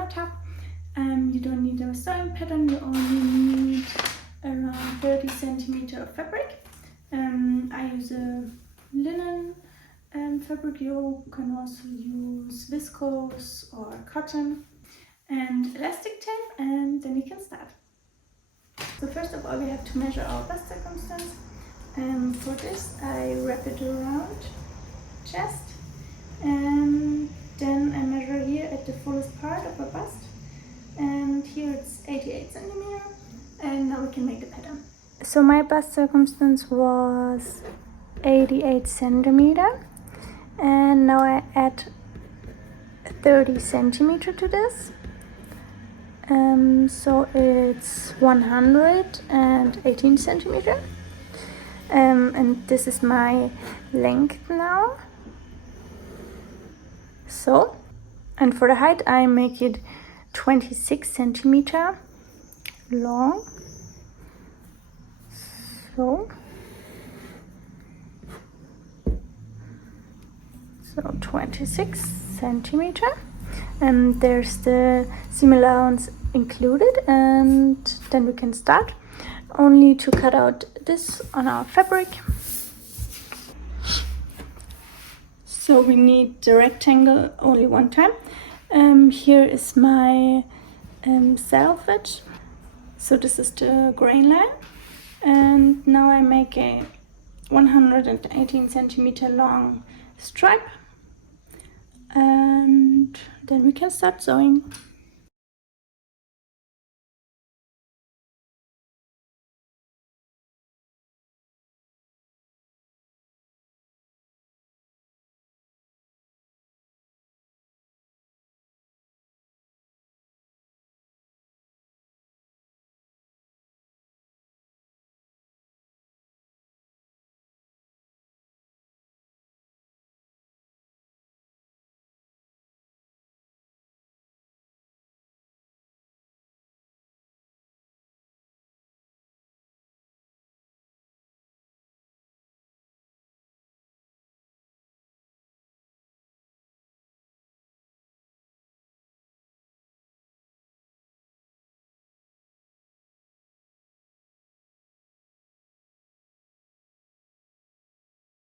summer top. You don't need a sewing pattern, you only need around 30 centimeters of fabric. I use a linen fabric. You can also use viscose or cotton and elastic tape, and then we can start. So first of all, we have to measure our bust circumference. For this, I wrap it around chest, and then I measure here at the fullest part of a bust, and here it's 88 centimeters, and now we can make the pattern. So my bust circumference was 88 centimeters, and now I add 30 centimeters to this. So it's 118 centimeters. And this is my length now. So, and for the height I make it 26 centimeters long. So 26 centimeters. And there's the seam allowance included, and then we can start. Only to cut out this on our fabric. So we need the rectangle only one time. Here is my selvage. So this is the grain line, and now I make a 118 centimeter long stripe, and then we can start sewing.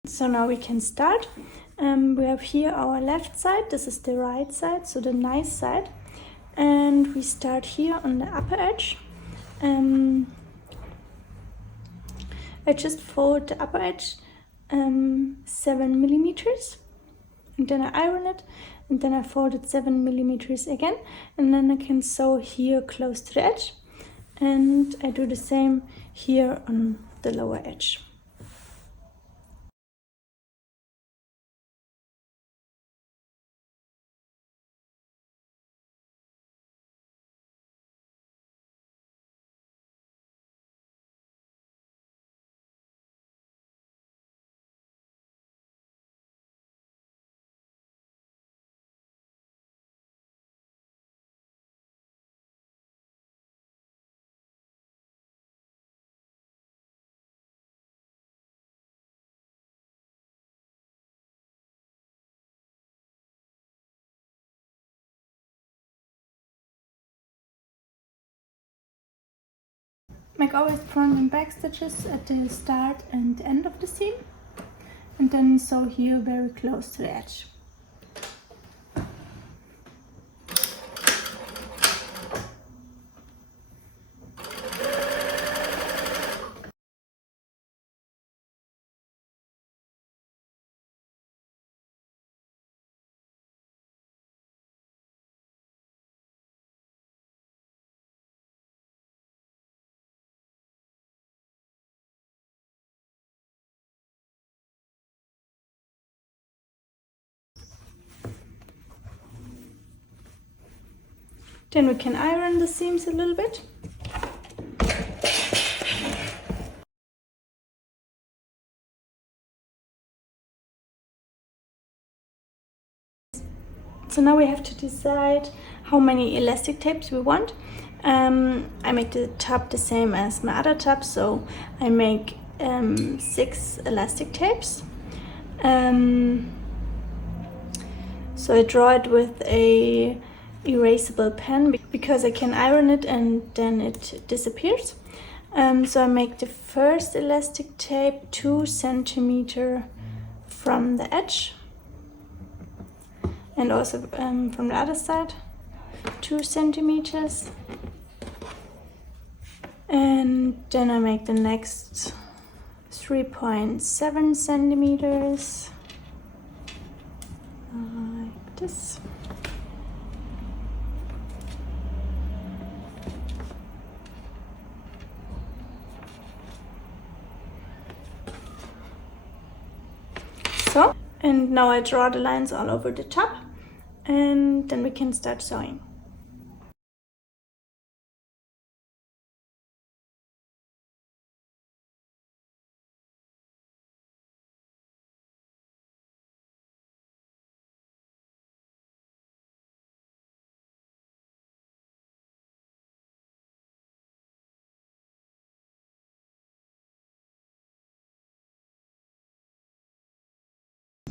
So now we can start. We have here our left side, this is the right side, so the nice side. And we start here on the upper edge. I just fold the upper edge 7 millimeters, and then I iron it, and then I fold it 7 millimeters again, and then I can sew here close to the edge. And I do the same here on the lower edge. Make always front and back stitches at the start and end of the seam, and then sew here very close to the edge. Then we can iron the seams a little bit. So now we have to decide how many elastic tapes we want. I make the top the same as my other top, so I make 6 elastic tapes. So I draw it with a erasable pen because I can iron it and then it disappears. So I make the first elastic tape 2 centimeters from the edge, and also from the other side 2 centimeters, and then I make the next 3.7 centimeters like this. So, and now I draw the lines all over the top, and then we can start sewing.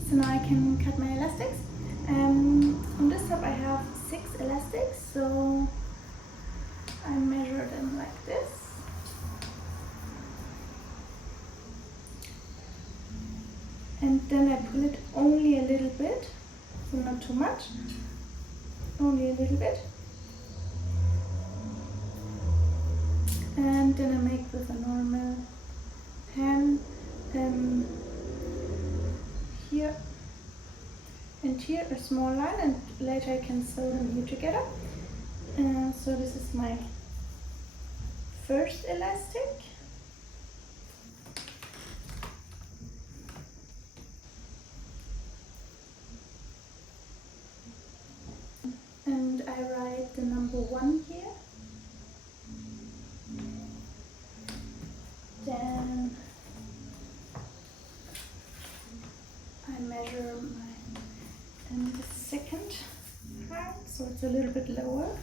So now I can cut my elastics. On this top I have 6 elastics, so I measure them like this. And then I pull it only a little bit, so not too much, only a little bit. And then I make with a normal pen here and here a small line, and later I can sew them here together. So this is my first elastic. And I write the number 1 here. Then I measure the second part, so it's a little bit lower.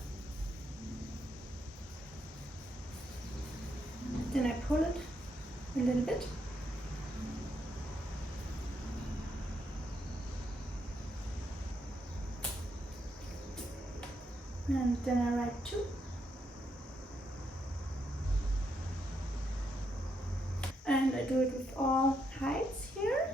Then I pull it a little bit. And then I write 2. And I do it with all heights here.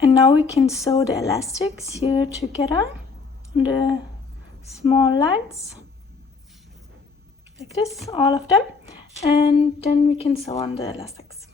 And now we can sew the elastics here together on the small lines, like this, all of them, and then we can sew on the elastics.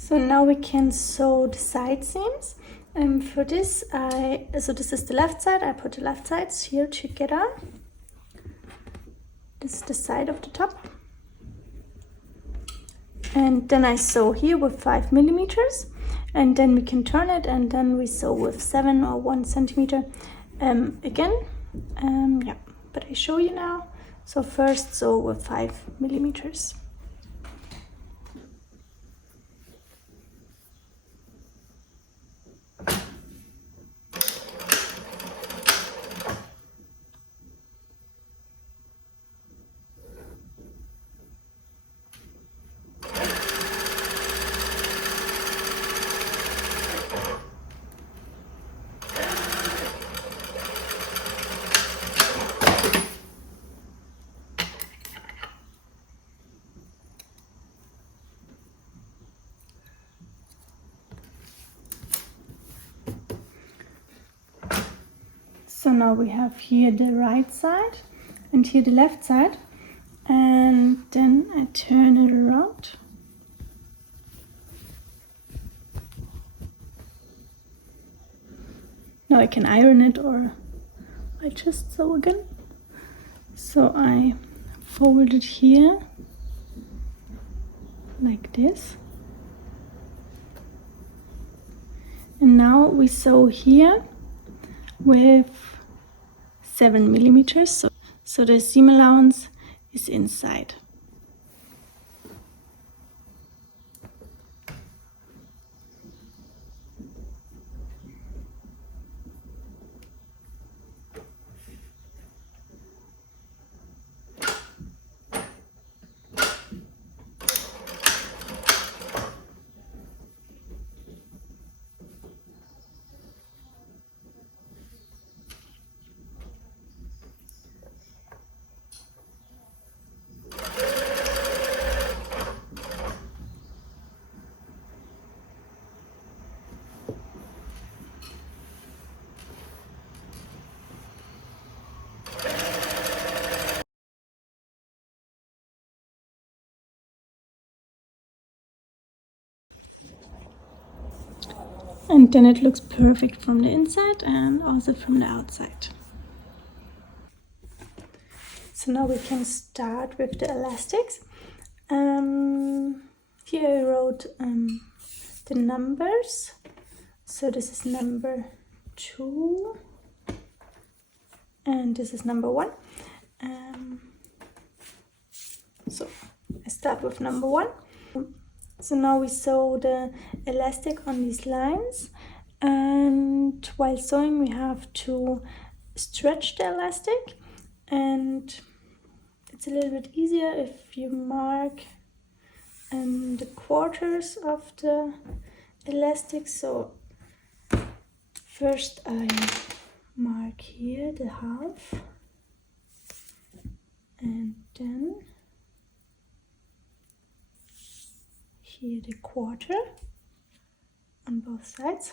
So now we can sew the side seams. For this, so this is the left side. I put the left sides here together. This is the side of the top. And then I sew here with 5 millimeters, and then we can turn it, and then we sew with 7 or 1 centimeter again. Yeah, but I show you now. So first sew with 5 millimeters. So now we have here the right side and here the left side, and then I turn it around. Now I can iron it, or I just sew again. So I fold it here like this. And now we sew here with 7 millimeters, so the seam allowance is inside. And then it looks perfect from the inside and also from the outside. So now we can start with the elastics. Here I wrote the numbers. So this is number 2 and this is number 1. So I start with number 1. So now we sew the elastic on these lines, and while sewing we have to stretch the elastic, and it's a little bit easier if you mark the quarters of the elastic. So first I mark here the half, and then here the quarter on both sides.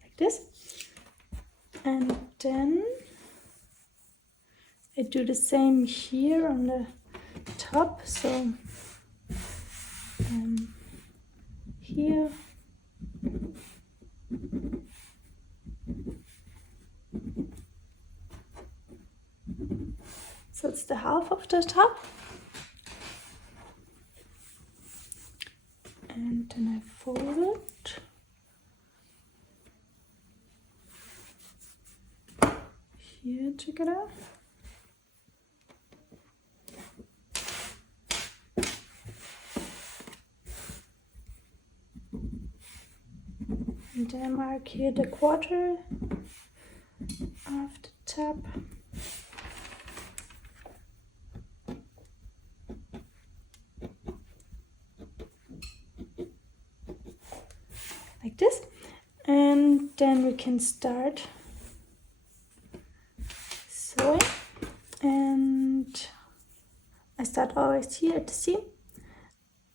Like this. And then I do the same here on the top. So here. So it's the half of the top. And then I fold it. Here together. And then I mark here the quarter of the top. Like this, and then we can start sewing. And I start always here at the seam,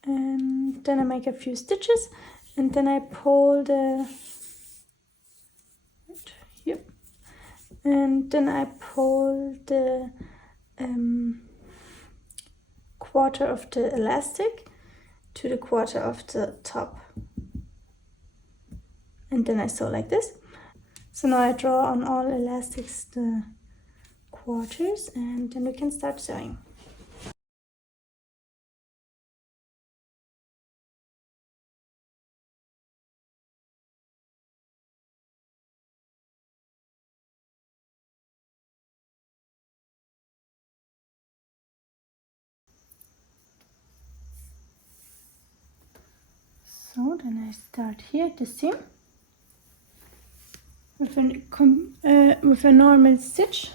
and then I make a few stitches, and then I pull the right here, and then I pull the quarter of the elastic to the quarter of the top. And then I sew like this. So now I draw on all elastics the quarters, and then we can start sewing. So then I start here at the seam with a normal stitch.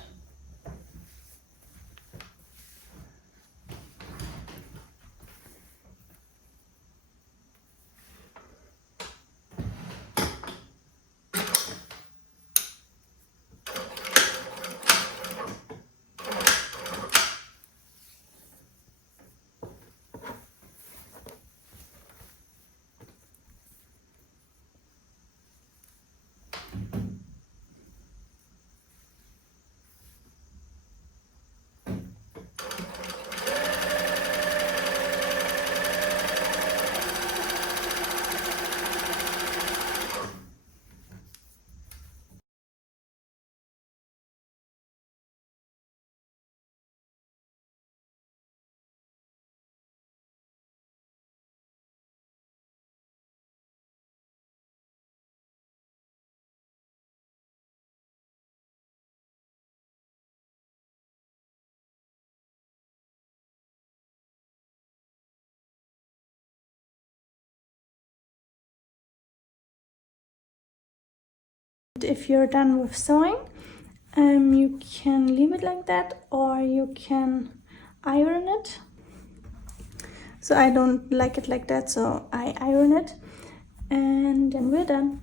If you're done with sewing, you can leave it like that, or you can iron it. So I don't like it like that, so I iron it, and then we're done.